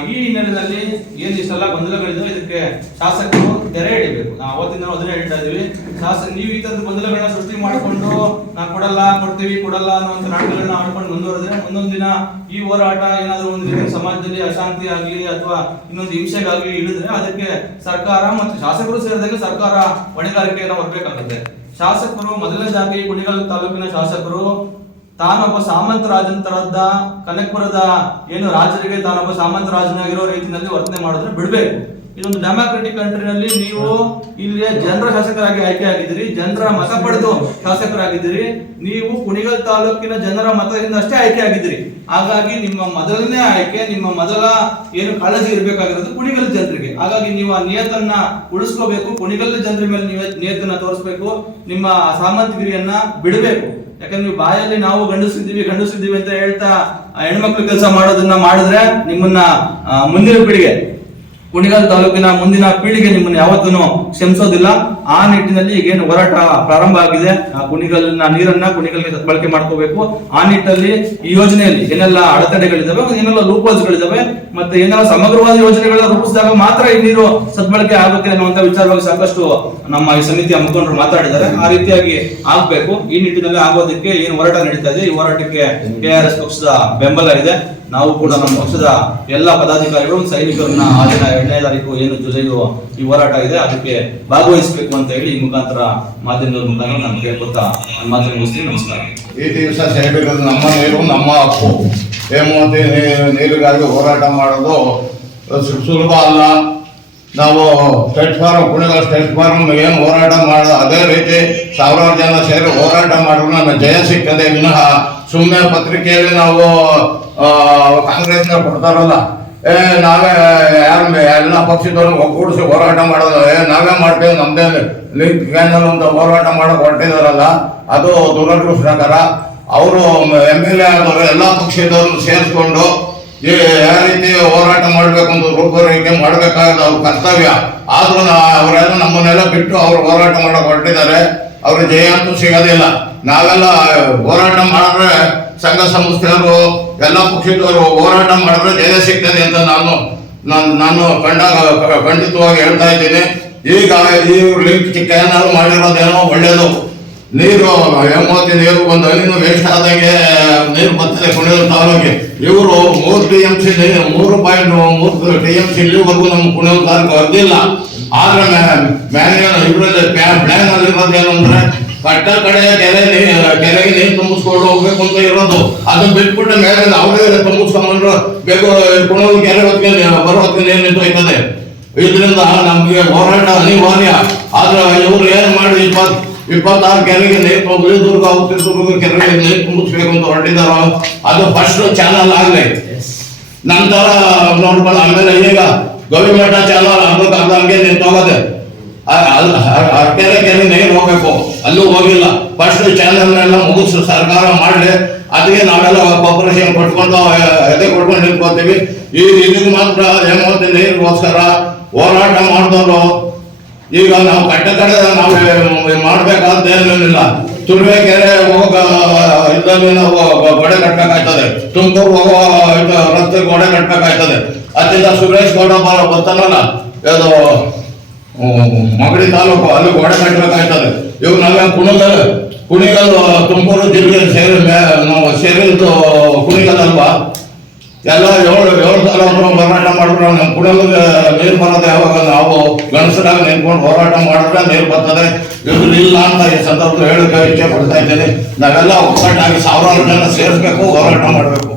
ಈ ಹಿನ್ನೆಲೆಯಲ್ಲಿ ಏನು ಇಷ್ಟೆಲ್ಲ ಗೊಂದಲಗಳಿದ್ದು ಇದಕ್ಕೆ ಶಾಸಕರು ತೆರೆ ಹಿಡಿಬೇಕು. ನಾವು ಅವತ್ತಿಂದ ಅದನ್ನೇ ಹೇಳ್ತಾ ಇದೀವಿ. ಶಾಸಕ ನೀವು ಈ ತರದ ಗೊಂದಲಗಳನ್ನ ಸೃಷ್ಟಿ ಮಾಡಿಕೊಂಡು ನಾವು ಕೊಡಲ್ಲ, ಕೊಡ್ತೀವಿ, ಕೊಡಲ್ಲ ಅನ್ನುವಂತ ನಾಟಕಗಳನ್ನ ಆಡ್ಕೊಂಡು ಮುಂದುವರೆದ್ರೆ ಮುಂದೊಂದು ದಿನ ಈ ಹೋರಾಟ ಏನಾದರೂ ಒಂದು ರೀತಿ ಸಮಾಜದಲ್ಲಿ ಅಶಾಂತಿ ಆಗಲಿ ಅಥವಾ ಇನ್ನೊಂದು ಹಿಂಸೆಗಾಗಲಿ ಇಳಿದ್ರೆ ಅದಕ್ಕೆ ಸರ್ಕಾರ ಮತ್ತು ಶಾಸಕರು ಸೇರಿದಾಗ ಸರ್ಕಾರ ಹೊಣೆಗಾರಿಕೆಯನ್ನು ಹೊರಬೇಕಾಗುತ್ತೆ ಶಾಸಕರು ಮೊದಲನೇದಾಗಿ ಕುಣಿಗಲ್ ತಾಲೂಕಿನ ಶಾಸಕರು ತಾನೊಬ್ಬ ಸಾಮಂತ ರಾಜನ ತರದ್ದ ಕನಕಪುರದ ಏನು ರಾಜರಿಗೆ ತಾನೊಬ್ಬ ಸಾಮಂತ ರಾಜನಾಗಿರೋ ರೀತಿಯಲ್ಲಿ ವರ್ತನೆ ಮಾಡಿದ್ರೆ ಬಿಡ್ಬೇಕು. ಇದೊಂದು ಡೆಮಾಕ್ರೆಟಿಕ್ ಕಂಟ್ರಿನಲ್ಲಿ ನೀವು ಇಲ್ಲಿ ಜನರ ಶಾಸಕರಾಗಿ ಆಯ್ಕೆ ಆಗಿದ್ದೀರಿ, ಜನರ ಮತ ಪಡೆದು ಶಾಸಕರಾಗಿದ್ದೀರಿ, ನೀವು ಕುಣಿಗಲ್ ತಾಲೂಕಿನ ಜನರ ಮತದಿಂದ ಅಷ್ಟೇ ಆಯ್ಕೆ ಆಗಿದ್ದೀರಿ. ಹಾಗಾಗಿ ನಿಮ್ಮ ಮೊದಲನೇ ಆಯ್ಕೆ, ನಿಮ್ಮ ಮೊದಲ ಏನು ಕಾಳಜಿ ಇರಬೇಕಾಗಿರೋದು ಕುಣಿಗಲ್ ಜನರಿಗೆ. ಹಾಗಾಗಿ ನೀವು ಆ ನಿಯತನ್ನ ಉಳಿಸ್ಕೋಬೇಕು, ಕುಣಿಗಲ್ ಜನರ ಮೇಲೆ ನಿಯತನ್ನ ತೋರಿಸ್ಬೇಕು, ನಿಮ್ಮ ಸಾಮಂತಗಿರಿಯನ್ನ ಬಿಡಬೇಕು. ಯಾಕಂದ್ರೆ ನೀವು ಬಾಯಲ್ಲಿ ನಾವು ಗಂಡಸಿದ್ದೀವಿ ಗಂಡಸಿದ್ದೀವಿ ಅಂತ ಹೇಳ್ತಾ ಹೆಣ್ಮಕ್ಳು ಕೆಲಸ ಮಾಡೋದನ್ನ ಮಾಡಿದ್ರೆ ನಿಮ್ಮನ್ನ ಮುಂದಿನ ಪೀಳಿಗೆ ಕುಣಿಗಲ್ ತಾಲೂಕಿನ ಮುಂದಿನ ಪೀಳಿಗೆ ನಿಮ್ಮನ್ನು ಯಾವತ್ತೂ ಕ್ಷಮಿಸೋದಿಲ್ಲ. ಆ ನಿಟ್ಟಿನಲ್ಲಿ ಈಗೇನು ಹೋರಾಟ ಪ್ರಾರಂಭ ಆಗಿದೆ. ಆ ಕುಣಿಗಲ್ನ ನೀರನ್ನ ಕುಣಿಗಲ್ಗೆ ಬಳಕೆ ಮಾಡ್ಕೋಬೇಕು. ಆ ನಿಟ್ಟಲ್ಲಿ ಈ ಯೋಜನೆಯಲ್ಲಿ ಏನೆಲ್ಲ ಅಡೆತಡೆಗಳಿದಾವೆ ಏನೆಲ್ಲ ಲೂಪೋಲ್ಸ್ ಗಳಿದಾವೆ ಮತ್ತೆ ಏನೆಲ್ಲ ಸಮಗ್ರವಾದ ಯೋಜನೆಗಳನ್ನ ರೂಪಿಸಿದಾಗ ಮಾತ್ರ ಈ ನೀರು ಸದ್ಬಳಕೆ ಆಗುತ್ತೆ ಅನ್ನುವಂತ ವಿಚಾರವಾಗಿ ಸಾಕಷ್ಟು ನಮ್ಮ ಈ ಸಮಿತಿಯ ಮುಖಂಡರು ಮಾತಾಡಿದ್ದಾರೆ. ಆ ರೀತಿಯಾಗಿ ಆಗ್ಬೇಕು. ಈ ನಿಟ್ಟಿನಲ್ಲಿ ಆಗೋದಕ್ಕೆ ಏನು ಹೋರಾಟ ನಡೀತಾ ಇದೆ? ಈ ಹೋರಾಟಕ್ಕೆ ಕೆಆರ್ಎಸ್ ಪಕ್ಷದ ಬೆಂಬಲ ಇದೆ. ನಾವು ಕೂಡ ನಮ್ಮ ಪಕ್ಷದ ಎಲ್ಲ ಪದಾಧಿಕಾರಿಗಳು, ಸೈನಿಕರನ್ನ ಆ ದಿನ ಎರಡನೇ ತಾರೀಕು ಏನು ಜುಲೈಯು ಈ ಹೋರಾಟ ಇದೆ, ಅದಕ್ಕೆ ಭಾಗವಹಿಸಬೇಕು ಅಂತ ಹೇಳಿ ಈ ಮುಖಾಂತರ ಮಾಧ್ಯಮದ ಮುಖಾಂತರ ನಾನು ಕೇಳ್ಕೊತಾ ನಮ್ಮ ಮಾಧ್ಯಮ ಮುಗಿಸ್ತೀನಿ ನಮಸ್ಕಾರ. ಈ ದಿವಸ ಸೈನಿಕರು ನಮ್ಮ ನೀರು ನಮ್ಮ ಹಕ್ಕು. ಹೇಮಾವತಿ ನೀರಿಗಾಗಿ ಹೋರಾಟ ಮಾಡೋದು ಸುಲಭ ಅಲ್ಲ. ನಾವು state farm Kunigal state farm ಏನು ಹೋರಾಟ ಮಾಡೋದು ಅದೇ ರೀತಿ ಸಾವಿರಾರು ಜನ ಸೇರಿ ಹೋರಾಟ ಮಾಡಿದ್ರು ನಮಗೆ ಜಯ ಸಿಕ್ಕದೆ ವಿನಃ ಸುಮ್ಮನೆ ಪತ್ರಿಕೆಯಲ್ಲಿ ನಾವು ಕಾಂಗ್ರೆಸ್ ಕಾಂಗ್ರೆಸ್ನ ಕೊಡ್ತಾರಲ್ಲ, ಏ, ನಾವೇ, ಯಾರು, ಎಲ್ಲ ಪಕ್ಷದವ್ರು ಒಗ್ಗೂಡಿಸಿ ಹೋರಾಟ ಮಾಡೋದು, ಏ, ನಾವೇ ಮಾಡ್ತೇವೆ ನಮ್ದೇ ಲಿಂಕ್ ಕ್ಯಾನಲ್ ಅಂತ ಹೋರಾಟ ಮಾಡಕ್ ಹೊರಟಿದಾರಲ್ಲ, ಅದು ದುರದೃಷ್ಟಕರ. ಅವರು ಎಂ ಎಲ್ ಎ ಆದವರು, ಎಲ್ಲ ಪಕ್ಷದವರು ಸೇರಿಸ್ಕೊಂಡು, ಈ ಯಾವ ರೀತಿ ಹೋರಾಟ ಮಾಡಬೇಕು ಅಂತ ರೂಪರೇಖೆ ಮಾಡಬೇಕಾದ ಅವ್ರ ಕರ್ತವ್ಯ. ಆದ್ರೂ ಅವರೆಲ್ಲ ನಮ್ಮನ್ನೆಲ್ಲ ಬಿಟ್ಟು ಅವ್ರು ಹೋರಾಟ ಮಾಡೋಕೆ ಹೊರಟಿದ್ದಾರೆ. ಅವ್ರ ಜಯ ಅಂತೂ ಸಿಗೋದಿಲ್ಲ. ನಾವೆಲ್ಲ ಹೋರಾಟ ಮಾಡಿದ್ರೆ ಸಂಘ ಸಂಸ್ಥೆಯವರು, ಎಲ್ಲ ಪಕ್ಷದವರು ಹೋರಾಟ ಮಾಡಿದ್ರೆ ಜಯ ಸಿಗ್ತದೆ ಅಂತ ನಾನು ನಾನು ನಾನು ಖಂಡಿತವಾಗಿ ಹೇಳ್ತಾ ಇದ್ದೀನಿ. ಈಗ ಈ ಲಿಂಕ್ ಏನಾದ್ರು ಮಾಡಿರೋದೇನೋ ಒಳ್ಳೇದು. ನೀರು ಎಂಬತ್ತಿ ನೀರು, ಒಂದು ಹನಿನು ವೇಸ್ಟ್ ಆದಂಗೆ ನೀರು ಬರ್ತದೆ ಕುಣಿಯೂರು ತಾಲೂಕಿಗೆ ಇವರು ಮೂರು ಟಿ ಎಂ ಸಿ ಮೂರು ಪಾಯಿಂಟ್ ಮೂರು ಟಿ ಎಂ ಸಿ ಇಲ್ಲಿವರೆಗೂ ನಮ್ಮ ಕುಣಿಯೋ ತಾಲೂಕು ಹರಿದಿಲ್ಲ ಆದ್ರೆ ಮ್ಯಾನ್ಯಲ್ ಇವರಲ್ಲಿ ಪ್ಲಾನ್ ಅಲ್ಲಿರೋದೇನು ಏನಂದ್ರೆ ಕಟ್ಟ ಕಡೆ ಕೆರೆ ಕೆರೆಗೆ ನೀರು ತುಂಬಿಸ್ಕೊಂಡು ಹೋಗ್ಬೇಕು ಅಂತ ಇರೋದು. ಅದನ್ನ ಬಿಟ್ಬಿಟ್ಟು ಮೇಲೆ ಅವರೇ ತುಂಬಿಸ್ಕೊಂಡ್ರು ಬೇಗ ಇಟ್ಕೊಂಡು ಕೆರೆ ಹೊತ್ತಿಗೆ ಬರೋ ಹೊತ್ತಿಗೆ ನೀರು ನಿಂತು ಹೋಯ್ತದೆ? ಇದರಿಂದ ನಮ್ಗೆ ಹೋರಾಟ ಅನಿವಾರ್ಯ. ಆದ್ರೆ ಇವ್ರು ಏನ್ ಮಾಡಿ ಇಪ್ಪತ್ ಇಪ್ಪತ್ತಾರು ಕೆರೆಗೆ ನೀರು ಉಳಿದುರ್ಗ ಉತ್ತರದುರ್ಗ ಕೆರೆಗೆ ನೀರು ತುಂಬಿಸ್ಬೇಕು ಅಂತ ಹೊರಟಿದಾರ ಅದು ಫಸ್ಟ್ ಚಾನಲ್ ಆಗ್ಲಿ. ನಂತರ ನೋಡ್ಬೋದು ಆಮೇಲೆ ಈಗ ಗವಿಮಠ ಚಾನಲ್ ಅರ್ಧಕ್ಕೆ ಅರ್ಧ ಹಂಗೆ ನಿಂತೋಗದೆ. ಕೆರೆ ಕೆರೆ ನೀರು ಹೋಗ್ಬೇಕು. ಅಲ್ಲೂ ಹೋಗಿಲ್ಲ. ಫಸ್ಟ್ ಚಾನಲ್ನೆಲ್ಲ ಮುಗಿಸು ಸರ್ಕಾರ ಮಾಡಲಿ. ಅದಕ್ಕೆ ನಾವೆಲ್ಲ ಕಾಪರೇಷನ್ ಕೊಟ್ಕೊಂಡು ಎದೆ ಕೊಟ್ಕೊಂಡು ನಿಂತ್ಕೋತೀವಿ. ಈ ಇದಕ್ಕೆ ಮಾತ್ರ ಹೇಮಾವತಿ ನೀರಿಗೋಸ್ಕರ ಹೋರಾಟ ಮಾಡಿದವರು. ಈಗ ನಾವು ಕಟ್ಟ ಕಡೆ ನಾವು ಮಾಡ್ಬೇಕಾದ ಏನೇನಿಲ್ಲ ತುರುವೇಕೆರೆ ಹೋಗ ಇದ್ದಲ್ಲಿ ನಾವು ಗೋಡೆ ಕಟ್ಟಬೇಕಾಯ್ತದೆ ತುಮಕೂರು ಹೋಗೋ ರಸ್ತೆ ಗೋಡೆ ಕಟ್ಟಬೇಕಾಯ್ತದೆ ಅದರಿಂದ ಸುರೇಶ್ ಗೌಡ ಬಾರ ಬರ್ತಾನಲ್ಲ ಇದು ಮಗಡಿ ತಾಲೂಕು ಅಲ್ಲಿ ಗೋಡೆ ಕಟ್ಟಬೇಕಾಗ್ತದೆ ಇವು ನಾವೇ ಕುಣಿಗಲ್ ಕುಣಿಗಲ್ ತುಮಕೂರು ಜಿಲ್ಲೆ ಸೇರಿ ನಾವು ಸೇರಿದ್ದು ಕುಣಿಗಲ್ ಅಲ್ವಾ? ಎಲ್ಲ ಏಳು ಏಳು ಸಲ ಹೋರಾಟ ಮಾಡಿದ್ರೆ ನಮ್ಮ ಕುಡಿಯೋರಿಗೆ ನೀರು ಬರೋದು ಯಾವಾಗ ನಾವು ಗಣಸರಾಗಿ ನಿಂತ್ಕೊಂಡು ಹೋರಾಟ ಮಾಡಿದ್ರೆ ನೀರು ಬರ್ತದೆ. ಇವ್ರು ಇಲ್ಲ ಅಂತ ಈ ಸಂದರ್ಭದಲ್ಲಿ ಹೇಳಕ್ಕೆ ಇಚ್ಛೆ ಪಡ್ತಾ ಇದ್ದೀನಿ. ನಾವೆಲ್ಲ ಒಗ್ಗಟ್ಟಾಗಿ ಸಾವಿರಾರು ಜನ ಸೇರಿಸ್ಬೇಕು, ಹೋರಾಟ ಮಾಡಬೇಕು.